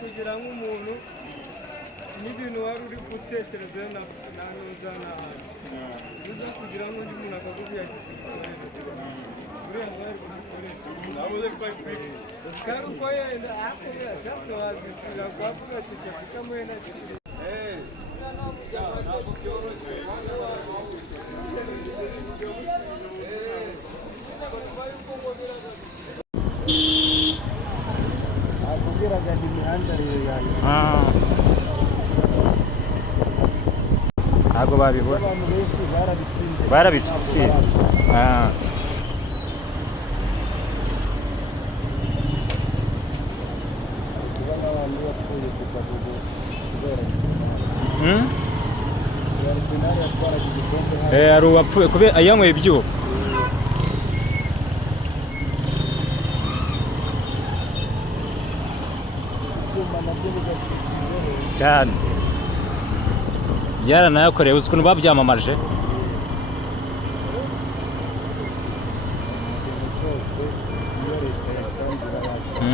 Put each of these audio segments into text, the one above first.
kugira nk'umuntu n'ibintu wari uri gutekerezaho na nuzana uza kugira n'undi muntu akakubwira ati uriya mwari kandi uko yenda akubwira cyatse wazitira kwavuga ati shaka kamwena ntabwo byoroshye akubwiraga imihanda rero yayo ntabwo babibona abantu benshi barabitsinze hari uwapfuye kubera yanyweye ibyuho cyane byaranayakorewe uzi ukuntu babyamamaje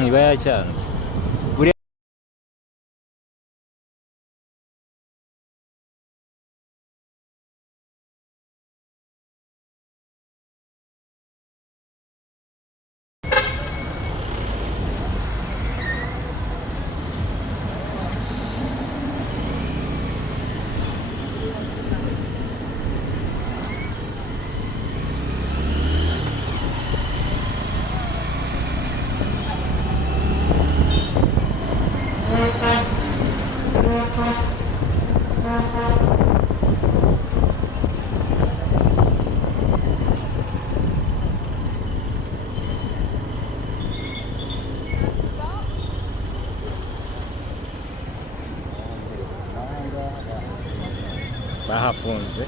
iba yacyanze bahafunze